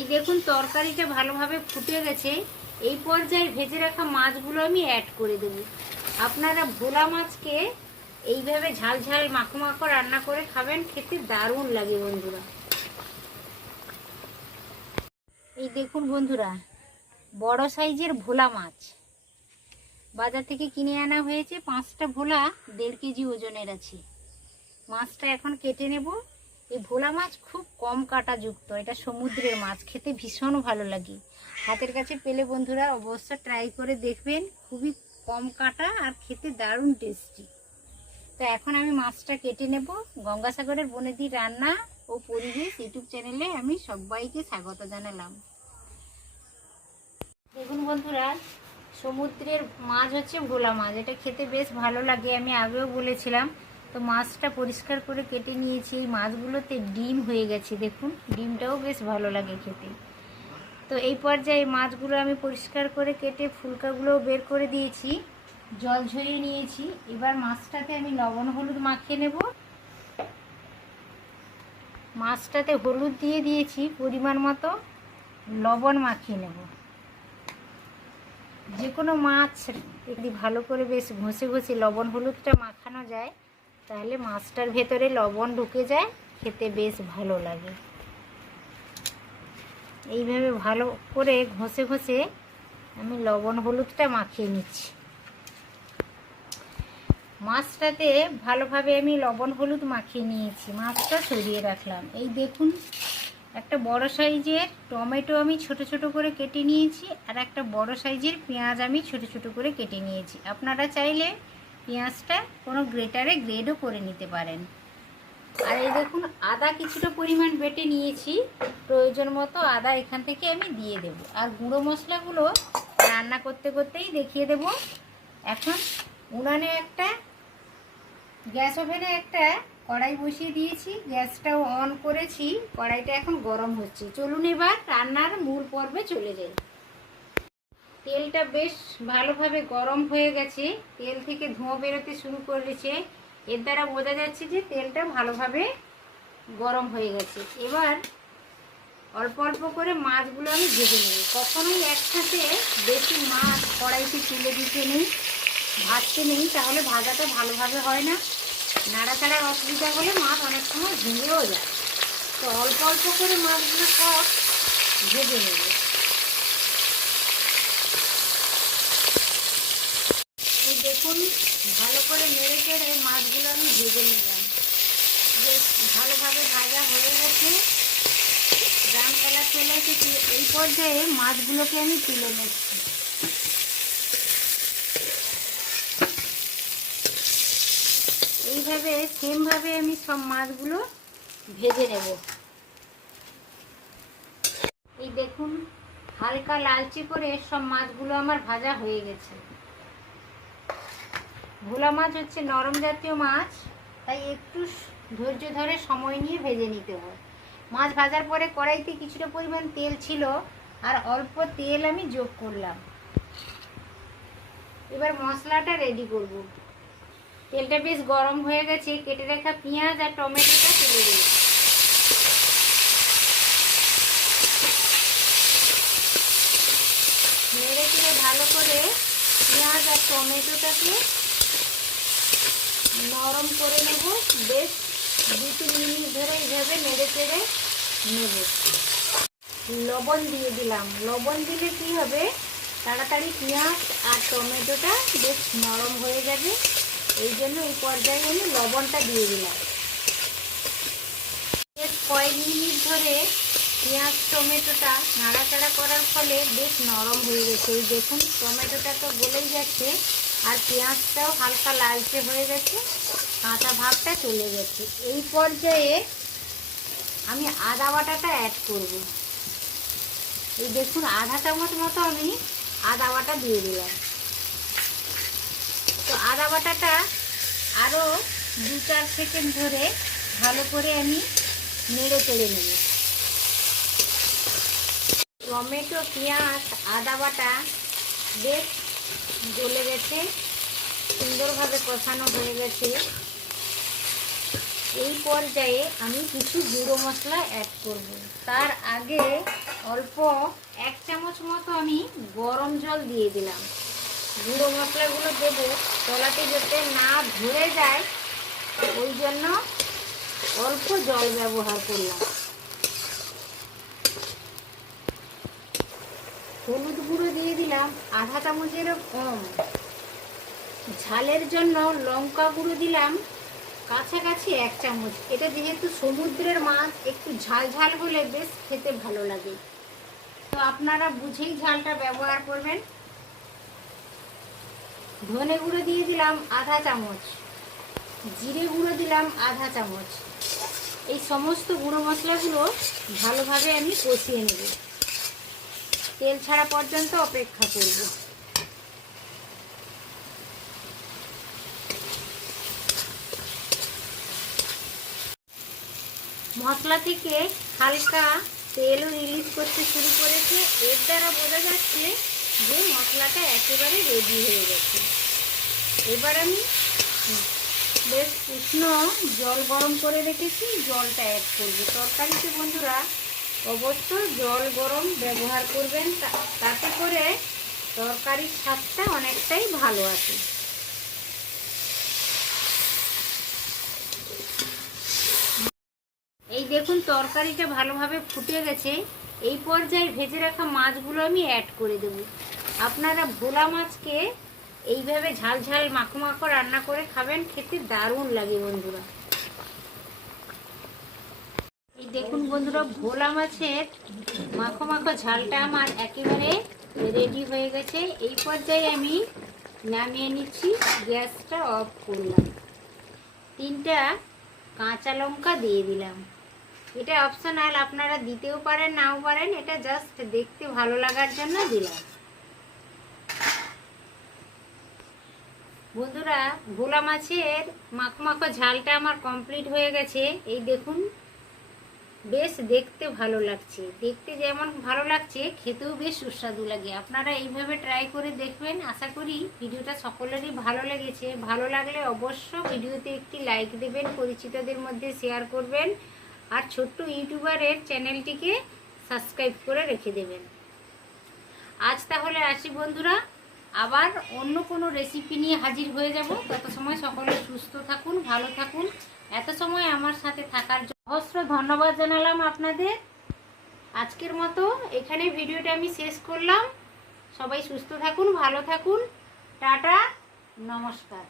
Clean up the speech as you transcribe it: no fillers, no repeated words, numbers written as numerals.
এই দেখুন তরকারিটা ভালোভাবে ফুটে গেছে। এই পর্যায়ে ভেজে রাখা মাছগুলো আমি অ্যাড করে দেব। আপনারা ভোলা মাছকে এইভাবে ঝাল ঝাল মাখো মাখো রান্না করে খাবেন, খেতে দারুণ লাগে বন্ধুরা। এই দেখুন বন্ধুরা, বড় সাইজের ভোলা মাছ বাজার থেকে কিনে আনা হয়েছে। 5টা ভোলা 1.5 কেজি ওজনের আছে। মাছটা এখন কেটে নেব। এই ভোলা মাছ খুব কম কাঁটাযুক্ত, এটা সমুদ্রের মাছ, খেতে ভীষণ ভালো লাগে। হাতের কাছে পেলে বন্ধুরা অবশ্যই ট্রাই করে দেখবেন, খুবই কম কাঁটা আর খেতে দারুণ টেস্টি। তো এখন আমি মাছটা কেটে নেব। গঙ্গাসাগরের বনেদি রান্না ও পরিবেশ ইউটিউব চ্যানেলে আমি সবাইকে স্বাগত জানালাম। দেখুন বন্ধুরা, সমুদ্রের মাছ হচ্ছে ভোলা মাছ, এটা খেতে বেশ ভালো লাগে, আমি আগেও বলেছিলাম। তো মাছটা পরিষ্কার করে কেটে নিয়েছি। এই মাছগুলোতে ডিম হয়ে গেছে, দেখুন ডিমটাও বেশ ভালো লাগে খেতে। তো এই পর্যায়ে মাছগুলো আমি পরিষ্কার করে কেটে ফুলকাগুলোও বের করে দিয়েছি, জল ঝরিয়ে নিয়েছি। এবার মাছটাতে আমি লবণ হলুদ মাখিয়ে নেব। মাছটাতে হলুদ দিয়ে দিয়েছি, পরিমাণ মতো লবণ মাখিয়ে নেব। যে কোনো মাছ যদি ভালো করে বেশ ঘষে ঘষে লবণ হলুদটা মাখানো যায়, তাহলে মাছটার ভেতরে লবণ ঢুকে যায়, খেতে বেশ ভালো লাগে। এইভাবে ভালো করে ঘষে ঘষে আমি লবণ হলুদটা মাখিয়ে নিচ্ছি। মাছটাতে ভালোভাবে আমি লবণ হলুদ মাখিয়ে নিয়েছি, মাছটা সরিয়ে রাখলাম। এই দেখুন, একটা বড় সাইজের টমেটো আমি ছোট ছোট করে কেটে নিয়েছি, আর একটা বড় সাইজের পেঁয়াজ আমি ছোট ছোট করে কেটে নিয়েছি। আপনারা চাইলে পেঁয়াজটা কোনো গ্রেটারে গ্রেডও করে নিতে পারেন। আর এই দেখুন, আদা কিছুটা পরিমাণ বেটে নিয়েছি, প্রয়োজন মতো আদা এখান থেকে আমি দিয়ে দেব। আর গুঁড়ো মশলাগুলো রান্না করতে করতেই দেখিয়ে দেব। এখন গ্যাস ওভেনে একটা কড়াই বসিয়ে দিয়েছি, গ্যাসটাও অন করেছি, কড়াইটা এখন গরম হচ্ছে। চলুন এবার রান্নার মূল পর্বে চলে যাই। তেলটা বেশ ভালোভাবে গরম হয়ে গেছে, তেল থেকে ধোঁয়া বেরোতে শুরু করেছে। এর দ্বারা বোঝা যাচ্ছে যে তেলটা ভালোভাবে গরম হয়ে গেছে। এবার অল্প অল্প করে মাছগুলো আমি ভেজে নেব। কখনোই একসাথে বেশি মাছ কড়াইতে তুলে দিতে নেই, ভাজতে নেই, তাহলে ভাজাটা ভালোভাবে হয় না। নাড়াচাড়ার অসুবিধা হলে মাছ অনেক সময় ভেঙেও যায়। তো অল্প অল্প করে মাছগুলো সব ভেজে নেব। এই দেখুন, ভালো করে নেড়ে চেড়ে মাছগুলো আমি ভেজে নিলাম। বেশ ভালোভাবে ভাজা হয়ে গেছে, ব্রাউন কালার চলে এসেছে। এই পর্যায়ে মাছগুলোকে আমি তুলে নিচ্ছি। এইভাবে সেমভাবে আমি সব মাছগুলো ভেজে নেব। এই দেখুন, হালকা লালচে করে সব মাছগুলো আমার ভাজা হয়ে গেছে। ভোলা মাছ হচ্ছে নরম জাতীয় মাছ, তাই একটু ধৈর্য ধরে সময় নিয়ে ভেজে নিতে হয়। মাছ ভাজার পরে কড়াইতে কিছুটা পরিমাণ তেল ছিল, আর অল্প তেল আমি যোগ করলাম। এবার মশলাটা রেডি করব। তেলটা বেশ গরম হয়ে গেছে, কেটে রাখা পেঁয়াজ আর টমেটোটা তুলে দিলাম। নেড়ে চেড়ে ভালো করে পেঁয়াজ আর টমেটোটাকে নরম করে নেব। বেশ 2-3 মিনিট ধরে এইভাবে নেড়ে চেড়ে নেব। লবণ দিয়ে দিলাম। লবণ দিলে কি হবে, তাড়াতাড়ি পেঁয়াজ আর টমেটোটা বেশ নরম হয়ে যাবে। এই জন্য এই পর্যায়ে আমি লবণটা দিয়ে দিলাম। বেশ কয়েক মিনিট ধরে পেঁয়াজ টমেটোটা নাড়াচাড়া করার ফলে বেশ নরম হয়ে গেছে। এই দেখুন, টমেটোটা তো গলেই যাচ্ছে, আর পেঁয়াজটাও হালকা লালচে হয়ে গেছে, কাঁচা ভাবটা চলে গেছে। এই পর্যায়ে আমি আদা বাটাটা অ্যাড করব। এই দেখুন, আধা চামচ মতো আমি আদা বাটা দিয়ে দিলাম। তো আদা বাটাটা আরও 2-4 সেকেন্ড ধরে ভালো করে আমি নেড়ে চেড়ে নেব। টমেটো, পেঁয়াজ, আদা বাটা বেশ গলে গেছে, সুন্দরভাবে কষানো হয়ে গেছে। এই পর্যায়ে আমি কিছু গুঁড়ো মশলা অ্যাড করব। তার আগে অল্প 1 চামচ মতো আমি গরম জল দিয়ে দিলাম। গুঁড়ো মশলাগুলো দেবো তলাতে যাতে না ধরে যায়, ওই জন্য অল্প জল ব্যবহার করলাম। হলুদ গুঁড়ো দিয়ে দিলাম আধা চামচেরও কম। ঝালের জন্য লঙ্কা গুঁড়ো দিলাম কাছাকাছি 1 চামচ। এটা যেহেতু সমুদ্রের মাছ, একটু ঝাল ঝাল হলে বেশ খেতে ভালো লাগে, তো আপনারা বুঝেই ঝালটা ব্যবহার করবেন। ধনে গুঁড়ো দিয়ে দিলাম আধা চামচ, জিরে গুঁড়ো দিলাম আধা চামচ। এই সমস্ত গুঁড়ো মশলাগুলো ভালোভাবে আমি কষিয়ে নেব, তেল ছাড়া পর্যন্ত অপেক্ষা করব। মশলা থেকে হালকা তেলও রিলিজ করতে শুরু করেছে। এর দ্বারা বোঝা যাচ্ছে যে মশলাটা একেবারে রেডি হয়ে গেছে। এবার আমি বেশ উষ্ণ জল গরম করে রেখেছি, জলটা অ্যাড করবো। তরকারিতে বন্ধুরা অবশ্য জল গরম ব্যবহার করবেন, তাতে করে তরকারির স্বাদটা অনেকটাই ভালো আসে। এই দেখুন তরকারিটা ভালোভাবে ফুটে গেছে। এই পর্যায়ে ভেজে রাখা মাছগুলো আমি অ্যাড করে দেব। আপনারা ভোলা মাছকে এইভাবে ঝাল ঝাল মাখো মাখো রান্না করে খাবেন, খেতে দারুণ লাগে বন্ধুরা। এই দেখুন বন্ধুরা, ভোলা মাছের মাখো মাখো ঝালটা আমার একেবারে রেডি হয়ে গেছে। এই পর্যায়ে আমি নামিয়ে নিচ্ছি, গ্যাসটা অফ করলাম। 3টা কাঁচা লঙ্কা দিয়ে দিলাম। এটা অপশনাল, আপনারা দিতেও পারেন নাও পারেন, এটা জাস্ট দেখতে ভালো লাগার জন্য দিলাম। বন্ধুরা ভোলা মাছের মাখো মাখো ঝালটা আমার কমপ্লিট হয়ে গেছে। এই দেখুন বেশ দেখতে ভালো লাগছে, দেখতে যেমন ভালো লাগছে খেতেও বেশ সুস্বাদু লাগে। আপনারা এইভাবে ট্রাই করে দেখবেন। আশা করি ভিডিওটা সকলেরই ভালো লেগেছে। ভালো লাগলে অবশ্য ভিডিওতে একটি লাইক দেবেন, পরিচিতদের মধ্যে শেয়ার করবেন, আর ছোট্ট ইউটিউবারের চ্যানেলটিকে সাবস্ক্রাইব করে রেখে দেবেন। আজ তাহলে আসি বন্ধুরা, আবার অন্য কোনো রেসিপি নিয়ে হাজির হয়ে যাব। তত সময় সকলে সুস্থ থাকুন, ভালো থাকুন। এত সময় আমার সাথে থাকার জন্য অজস্র ধন্যবাদ জানালাম আপনাদের। আজকের মতো এখানে ভিডিওটা আমি শেষ করলাম। সবাই সুস্থ থাকুন, ভালো থাকুন। টাটা, নমস্কার।